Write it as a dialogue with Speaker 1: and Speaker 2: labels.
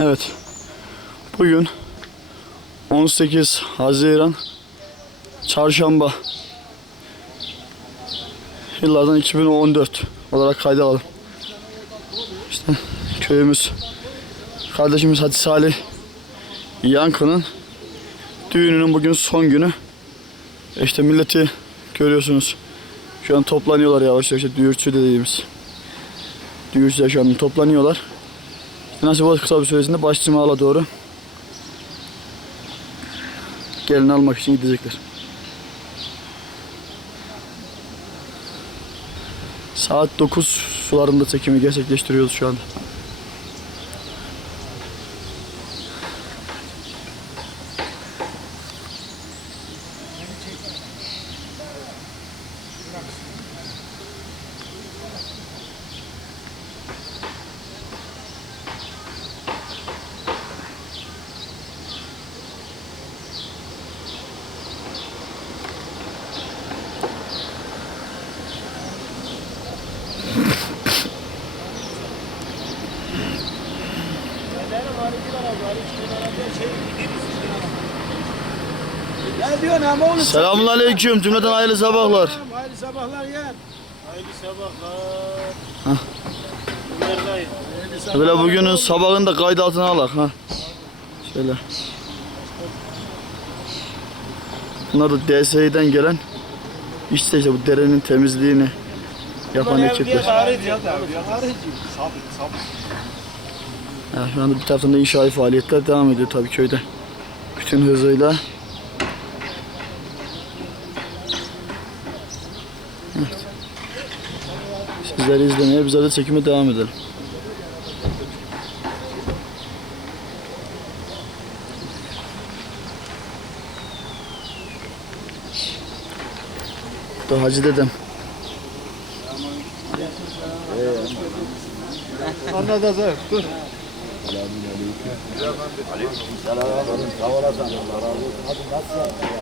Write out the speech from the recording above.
Speaker 1: Evet. Bugün 18 Haziran Çarşamba yıllardan 2014 olarak kayda aldım. İşte köyümüz kardeşimiz Hacı Salih Yankı'nın düğününün bugün son günü. İşte milleti görüyorsunuz. Şu an toplanıyorlar yavaş yavaş. İşte düğürtçü dediğimiz. Düğürtçüler şu an toplanıyorlar. Nasip olsa kısa bir süresinde Başçımağla doğru gelin almak için gidecekler. Saat 9 sularında çekimi gerçekleştiriyoruz şu anda.
Speaker 2: Ne diyorsun ama oğlum? Selamun
Speaker 1: aleyküm. Cümleten hayırlı sabahlar.
Speaker 2: Hayırlı sabahlar yer.
Speaker 3: Hayırlı sabahlar. Neredeyim?
Speaker 2: Böyle bugünün
Speaker 1: sabahını da kayıt altına alak ha. Şöyle. Bunlar da DSİ'den gelen işte işte bu derenin temizliğini yapan ekipler.
Speaker 3: Sabit
Speaker 2: sabit.
Speaker 1: Ha, şu anda bir taraftan da inşai faaliyetler devam ediyor tabii köyde. Bütün hızıyla. Evet. Sizleri izlemeye, bize de çekime devam edelim. Da Hacı dedem.
Speaker 2: Anladın dur. Selamun aleyküm. Aleyküm selam. Sağ olasın. Allah razı olsun. Hadi nasılsın?